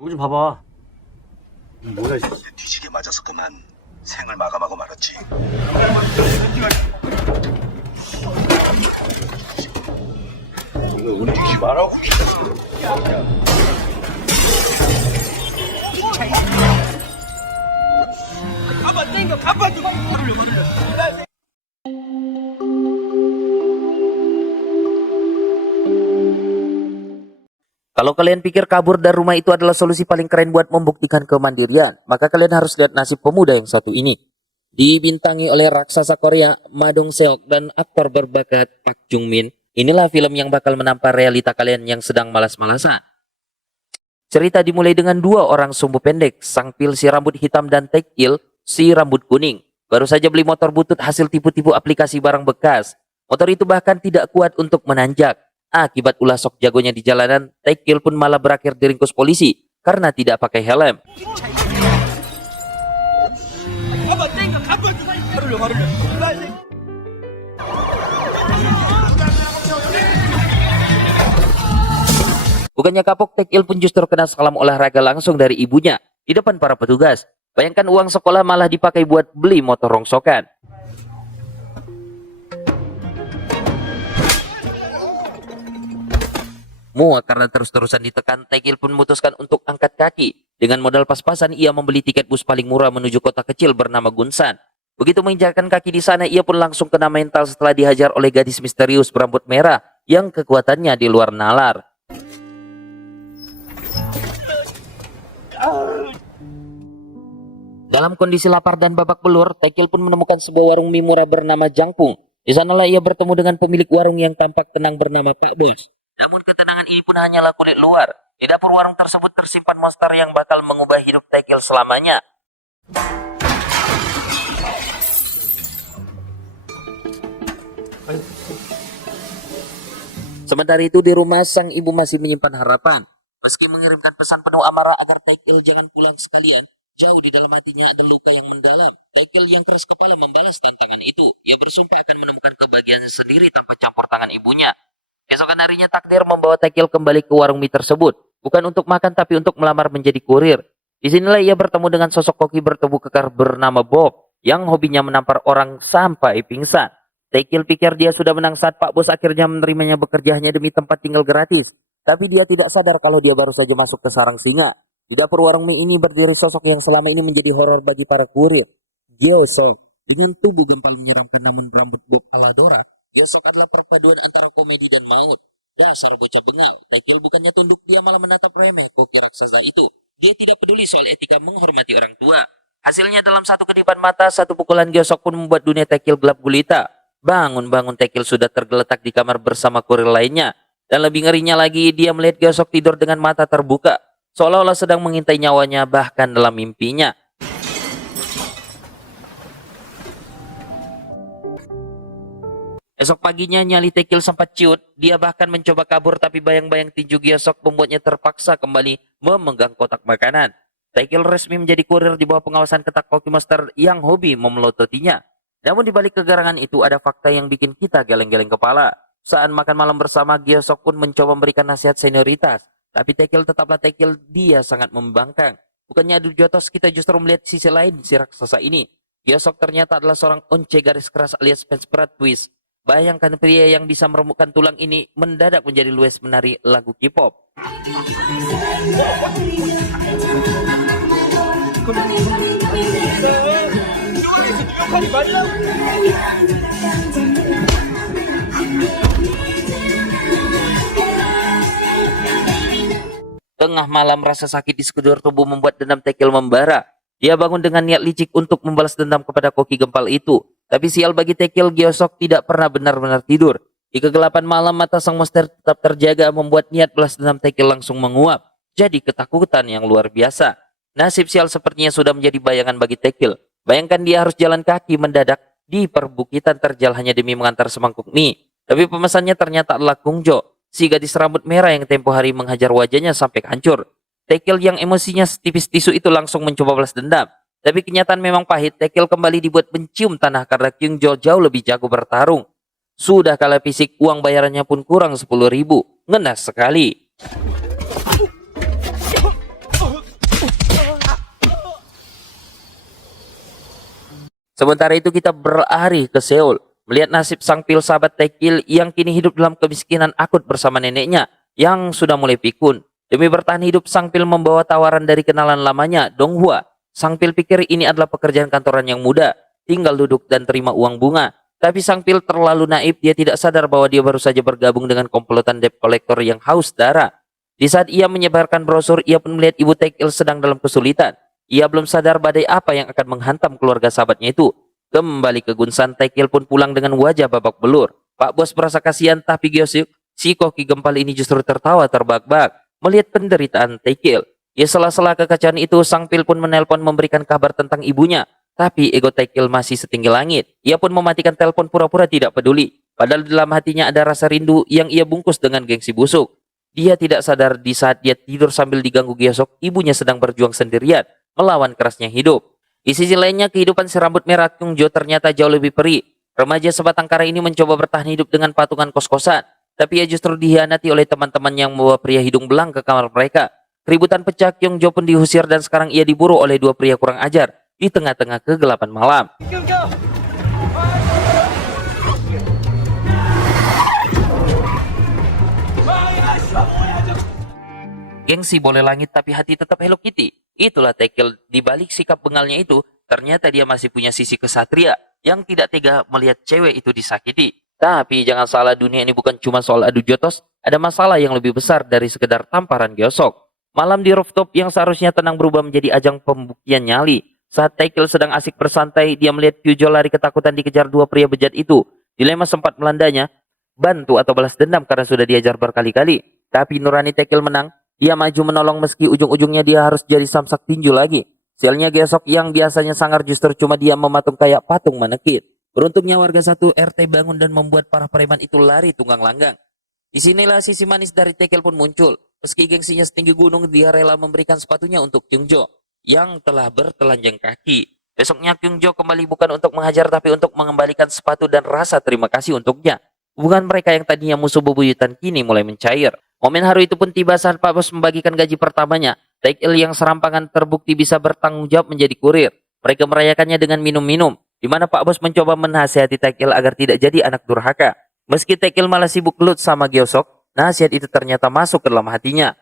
여기 좀 봐봐. 뭐야, 뒤지게 맞아서 그만 생을 마감하고 말았지. 이거 움직이지 말라고. Kalau kalian pikir kabur dari rumah itu adalah solusi paling keren buat membuktikan kemandirian, maka kalian harus lihat nasib pemuda yang satu ini. Dibintangi oleh raksasa Korea, Ma Dong Seok, dan aktor berbakat Park Jung Min, inilah film yang bakal menampar realita kalian yang sedang malas-malasan. Cerita dimulai dengan dua orang sumbu pendek, Sang Pil si rambut hitam dan Taekil si rambut kuning. Baru saja beli motor butut hasil tipu-tipu aplikasi barang bekas. Motor itu bahkan tidak kuat untuk menanjak. Akibat ulah sok jagonya di jalanan, Taekil pun malah berakhir diringkus polisi karena tidak pakai helm. Bukannya kapok, Taekil pun justru kena salam olahraga langsung dari ibunya di depan para petugas. Bayangkan uang sekolah malah dipakai buat beli motor rongsokan. Muak karena terus-terusan ditekan, Taekil pun memutuskan untuk angkat kaki. Dengan modal pas-pasan, ia membeli tiket bus paling murah menuju kota kecil bernama Gunsan. Begitu menginjakkan kaki di sana, ia pun langsung kena mental setelah dihajar oleh gadis misterius berambut merah yang kekuatannya di luar nalar. Dalam kondisi lapar dan babak belur, Taekil pun menemukan sebuah warung mie murah bernama Jangpung. Di sanalah ia bertemu dengan pemilik warung yang tampak tenang bernama Pak Bos. Namun ketenangan ini pun hanyalah kulit luar. Di dapur warung tersebut tersimpan monster yang bakal mengubah hidup Taekil selamanya. Sementara itu di rumah sang ibu masih menyimpan harapan. Meski mengirimkan pesan penuh amarah agar Taekil jangan pulang sekalian, jauh di dalam hatinya ada luka yang mendalam. Taekil yang keras kepala membalas tantangan itu. Ia bersumpah akan menemukan kebahagiaannya sendiri tanpa campur tangan ibunya. Keesokan harinya takdir membawa Taekil kembali ke warung mie tersebut. Bukan untuk makan tapi untuk melamar menjadi kurir. Disinilah ia bertemu dengan sosok koki bertubuh kekar bernama Bob, yang hobinya menampar orang sampai pingsan. Taekil pikir dia sudah menang saat Pak Bos akhirnya menerimanya bekerja hanya demi tempat tinggal gratis. Tapi dia tidak sadar kalau dia baru saja masuk ke sarang singa. Di dapur warung mie ini berdiri sosok yang selama ini menjadi horor bagi para kurir. Gyeosok. Dengan tubuh gempal menyeramkan namun berambut Bob ala Dora. Gyeosok adalah perpaduan antara komedi dan maut. Dasar bocah bengal. Taekil bukannya tunduk, dia malah menatap remeh koki raksasa itu. Dia tidak peduli soal etika menghormati orang tua. Hasilnya dalam satu kedipan mata, satu pukulan Gyeosok pun membuat dunia Taekil gelap gulita. Bangun-bangun Taekil sudah tergeletak di kamar bersama kurir lainnya. Dan lebih ngerinya lagi, dia melihat Gyeosok tidur dengan mata terbuka. Seolah-olah sedang mengintai nyawanya bahkan dalam mimpinya. Esok paginya nyali Taekil sempat ciut. Dia bahkan mencoba kabur tapi bayang-bayang tinju Gyeosok membuatnya terpaksa kembali memegang kotak makanan. Taekil resmi menjadi kurir di bawah pengawasan ketat Koki Master yang hobi memelototinya. Namun di balik kegarangan itu ada fakta yang bikin kita geleng-geleng kepala. Saat makan malam bersama, Gyeosok pun mencoba memberikan nasihat senioritas. Tapi Taekil tetaplah Taekil, dia sangat membangkang. Bukannya adu jotos, kita justru melihat sisi lain si raksasa ini. Gyeosok ternyata adalah seorang once garis keras alias fans berat twist. Bayangkan pria yang bisa meremukkan tulang ini mendadak menjadi luwes menari lagu K-pop. Tengah malam rasa sakit di sekujur tubuh membuat dendam Taekil membara. Dia bangun dengan niat licik untuk membalas dendam kepada koki gempal itu. Tapi sial bagi Taekil, Gyeosok tidak pernah benar-benar tidur. Di kegelapan malam mata sang monster tetap terjaga membuat niat balas dendam Taekil langsung menguap. Jadi ketakutan yang luar biasa. Nasib sial sepertinya sudah menjadi bayangan bagi Taekil. Bayangkan dia harus jalan kaki mendadak di perbukitan terjal hanya demi mengantar semangkuk mie. Tapi pemesannya ternyata adalah Kungjo, si gadis rambut merah yang tempo hari menghajar wajahnya sampai hancur. Taekil yang emosinya setipis tisu itu langsung mencoba balas dendam. Tapi kenyataan memang pahit, Taekil kembali dibuat mencium tanah karena Kungjo jauh lebih jago bertarung. Sudah kalah fisik, uang bayarannya pun kurang 10.000. Ngenas sekali. Sementara itu kita berlari ke Seoul, melihat nasib sang pil sahabat Taekil yang kini hidup dalam kemiskinan akut bersama neneknya yang sudah mulai pikun. Demi bertahan hidup, sang pil membawa tawaran dari kenalan lamanya, Dong Hua. Sang pil pikir ini adalah pekerjaan kantoran yang mudah, tinggal duduk dan terima uang bunga. Tapi sang pil terlalu naif, dia tidak sadar bahwa dia baru saja bergabung dengan komplotan debt collector yang haus darah. Di saat ia menyebarkan brosur, ia pun melihat ibu Taekil sedang dalam kesulitan. Ia belum sadar badai apa yang akan menghantam keluarga sahabatnya itu. Kembali ke Gunsan, Taekil pun pulang dengan wajah babak belur. Pak bos merasa kasihan, tapi Gyeosyuk, si koki gempal ini justru tertawa terbahak-bahak melihat penderitaan Taekil. Ya sela-sela kekacauan itu, sang pil pun menelpon memberikan kabar tentang ibunya. Tapi ego Taekil masih setinggi langit. Ia pun mematikan telepon pura-pura tidak peduli. Padahal di dalam hatinya ada rasa rindu yang ia bungkus dengan gengsi busuk. Dia tidak sadar di saat dia tidur sambil diganggu Gyeosyuk, ibunya sedang berjuang sendirian melawan kerasnya hidup. Di sisi lainnya, kehidupan si rambut merah Kyung Jo ternyata jauh lebih perih. Remaja sebatang kara ini mencoba bertahan hidup dengan patungan kos-kosan, tapi ia justru dihianati oleh teman-teman yang membawa pria hidung belang ke kamar mereka. Keributan pecah, Kyung Jo pun diusir dan sekarang ia diburu oleh dua pria kurang ajar di tengah-tengah kegelapan malam. Gengsi boleh langit tapi hati tetap Hello Kitty. Itulah Taekil, di balik sikap bengalnya itu, ternyata dia masih punya sisi kesatria yang tidak tega melihat cewek itu disakiti. Tapi jangan salah, dunia ini bukan cuma soal adu jotos, ada masalah yang lebih besar dari sekedar tamparan Gyeosyuk. Malam di rooftop yang seharusnya tenang berubah menjadi ajang pembuktian nyali. Saat Taekil sedang asik bersantai, dia melihat Kyujo lari ketakutan dikejar dua pria bejat itu. Dilema sempat melandanya, bantu atau balas dendam karena sudah diajar berkali-kali. Tapi nurani Taekil menang. Dia maju menolong meski ujung-ujungnya dia harus jadi samsak tinju lagi. Sialnya Gyeosyuk yang biasanya sangar justru cuma dia mematung kayak patung menekit. Beruntungnya warga satu RT bangun dan membuat para preman itu lari tunggang langgang. Disinilah sisi manis dari Taekil pun muncul. Meski gengsinya setinggi gunung, dia rela memberikan sepatunya untuk Kyung Jo yang telah bertelanjang kaki. Besoknya Kyung Jo kembali bukan untuk menghajar tapi untuk mengembalikan sepatu dan rasa terima kasih untuknya. Hubungan mereka yang tadinya musuh bebuyutan kini mulai mencair. Momen haru itu pun tiba saat Pak Bos membagikan gaji pertamanya. Taekil yang serampangan terbukti bisa bertanggung jawab menjadi kurir. Mereka merayakannya dengan minum-minum, di mana Pak Bos mencoba menasihati Taekil agar tidak jadi anak durhaka. Meski Taekil malah sibuk gelut sama Gyeosyuk, nasihat itu ternyata masuk ke dalam hatinya.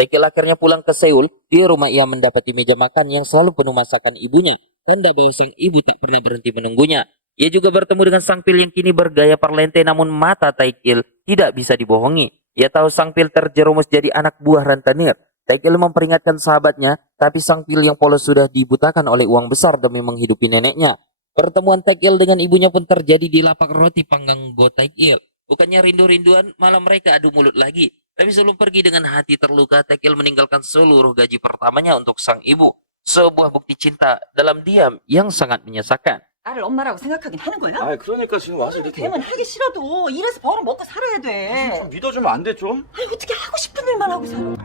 Taekil akhirnya pulang ke Seoul. Di rumah ia mendapati meja makan yang selalu penuh masakan ibunya. Tanda bahwa sang ibu tak pernah berhenti menunggunya. Ia juga bertemu dengan sang pil yang kini bergaya parlente, namun mata Taekil tidak bisa dibohongi. Ia tahu sang pil terjerumus jadi anak buah rentenir. Taekil memperingatkan sahabatnya, tapi sang pil yang polos sudah dibutakan oleh uang besar demi menghidupi neneknya. Pertemuan Taekil dengan ibunya pun terjadi di lapak roti panggang Go Taekil. Bukannya rindu-rinduan, malah mereka adu mulut lagi. Tapi sebelum pergi dengan hati terluka, Taekil meninggalkan seluruh gaji pertamanya untuk sang ibu. Sebuah bukti cinta dalam diam yang sangat menyesakan. 나를 엄마라고 생각하긴 하는 거야? 아, 그러니까 지금 와서 이렇게 되면 하기 싫어도 일해서 벌어 먹고 살아야 돼. 좀 믿어주면 안 돼, 좀? 아니 어떻게 하고 싶은 일만 하고 살아?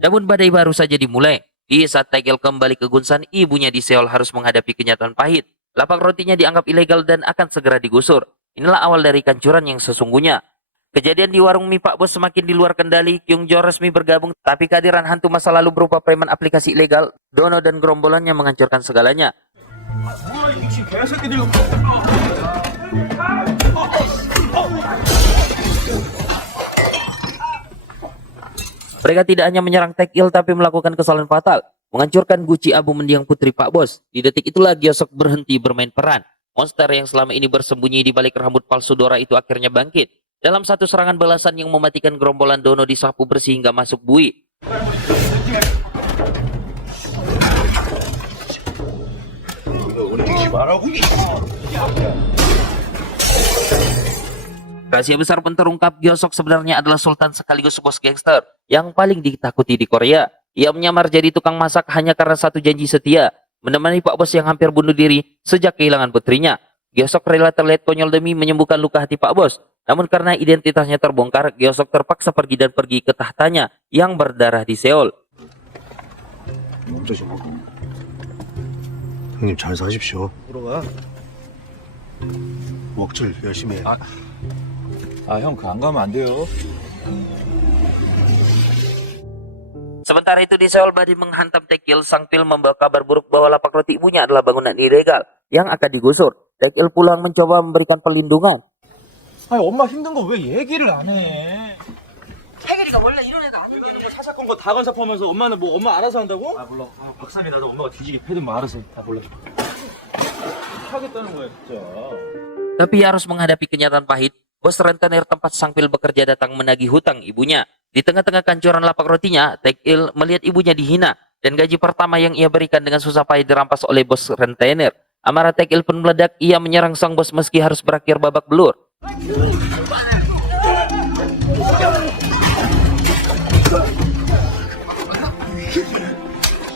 Namun badai baru saja dimulai. Di saat Taekil kembali ke Gunsan, ibunya di Seoul harus menghadapi kenyataan pahit. Lapak rotinya dianggap ilegal dan akan segera digusur. Inilah awal dari kancuran yang sesungguhnya. Kejadian di warung mie Pak Bos semakin di luar kendali. Kyung Jo resmi bergabung, tapi kehadiran hantu masa lalu berupa preman aplikasi ilegal, Dono dan gerombolannya menghancurkan segalanya. Mereka tidak hanya menyerang Taekil tapi melakukan kesalahan fatal, menghancurkan guci abu mendiang putri Pak Bos. Di detik itulah Gyeosyuk berhenti bermain peran. Monster yang selama ini bersembunyi di balik rambut palsu Dora itu akhirnya bangkit. Dalam satu serangan balasan yang mematikan gerombolan Dono disapu bersih hingga masuk bui. Rahasia besar pun terungkap, Gyeosyuk sebenarnya adalah sultan sekaligus bos gangster yang paling ditakuti di Korea. Ia menyamar jadi tukang masak hanya karena satu janji setia, menemani Pak Bos yang hampir bunuh diri sejak kehilangan putrinya. Gyeosyuk rela terlihat konyol demi menyembuhkan luka hati Pak Bos. Namun karena identitasnya terbongkar, Gyeosyuk terpaksa pergi ke tahtanya yang berdarah di Seoul. 형님 잘 사십시오. 들어가. 먹질 열심히 해. 형, 그 안 가면 안 돼요. Sementara itu di Seoul, Badi menghantam Taekil. Sang Pil membawa kabar buruk bahwa lapak roti ibunya adalah bangunan ilegal yang akan digusur. Taekil pulang mencoba memberikan perlindungan. 아니 엄마 힘든 거 왜 얘기를 안 해? 태길이가 원래 이런 애가 아니야. 뭐 사사건 거 다 간섭하면서 엄마는 뭐 엄마 알아서 한다고? 아 몰라. 박삼이 나도 엄마가 뒤지게 패든 뭐 알아서 해. 다 몰라. 하겠다는 거야 진짜. Tapi harus menghadapi kenyataan pahit. Bos rentenir tempat Sang Pil bekerja datang menagih hutang ibunya. Di tengah-tengah kancuran lapak rotinya, Taekil melihat ibunya dihina dan gaji pertama yang ia berikan dengan susah payah dirampas oleh bos rentenir. Amarah Taekil pun meledak. Ia menyerang sang bos meski harus berakhir babak belur.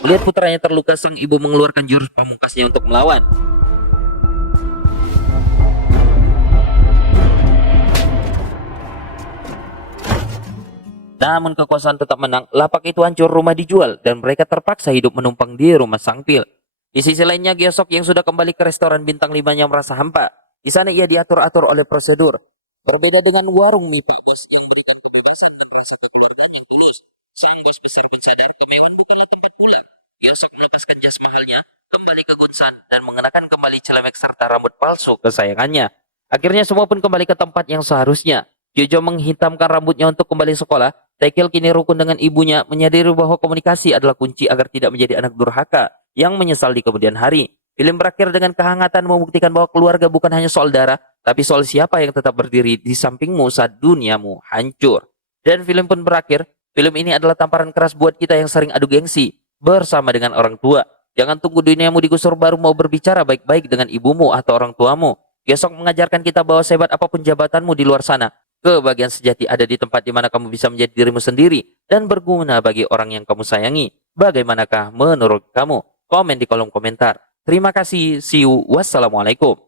Melihat putranya terluka, sang ibu mengeluarkan jurus pamungkasnya untuk melawan. Namun kekuasaan tetap menang, lapak itu hancur, rumah dijual, dan mereka terpaksa hidup menumpang di rumah Sang Pil. Di sisi lainnya, Gyosok yang sudah kembali ke restoran bintang 5-nya merasa hampa. Di sana ia diatur-atur oleh prosedur. Berbeda dengan warung mie Pak Bos yang memberikan kebebasan dan rasa kekeluargaan yang tulus. Sang bos besar pun sadar kemewahan bukanlah tempat pulang. Gyosok melepaskan jas mahalnya, kembali ke Gunsan, dan mengenakan kembali celemek serta rambut palsu kesayangannya. Akhirnya semua pun kembali ke tempat yang seharusnya. Jojo menghitamkan rambutnya untuk kembali sekolah. Taekil kini rukun dengan ibunya, menyadari bahwa komunikasi adalah kunci agar tidak menjadi anak durhaka yang menyesal di kemudian hari. Film berakhir dengan kehangatan membuktikan bahwa keluarga bukan hanya soal darah, tapi soal siapa yang tetap berdiri di sampingmu saat duniamu hancur. Dan film pun berakhir. Film ini adalah tamparan keras buat kita yang sering adu gengsi bersama dengan orang tua. Jangan tunggu duniamu digusur baru mau berbicara baik-baik dengan ibumu atau orang tuamu. Gyosok mengajarkan kita bahwa sehebat apapun jabatanmu di luar sana, kebahagiaan sejati ada di tempat di mana kamu bisa menjadi dirimu sendiri dan berguna bagi orang yang kamu sayangi. Bagaimanakah menurut kamu? Komen di kolom komentar. Terima kasih. See you. Wassalamualaikum.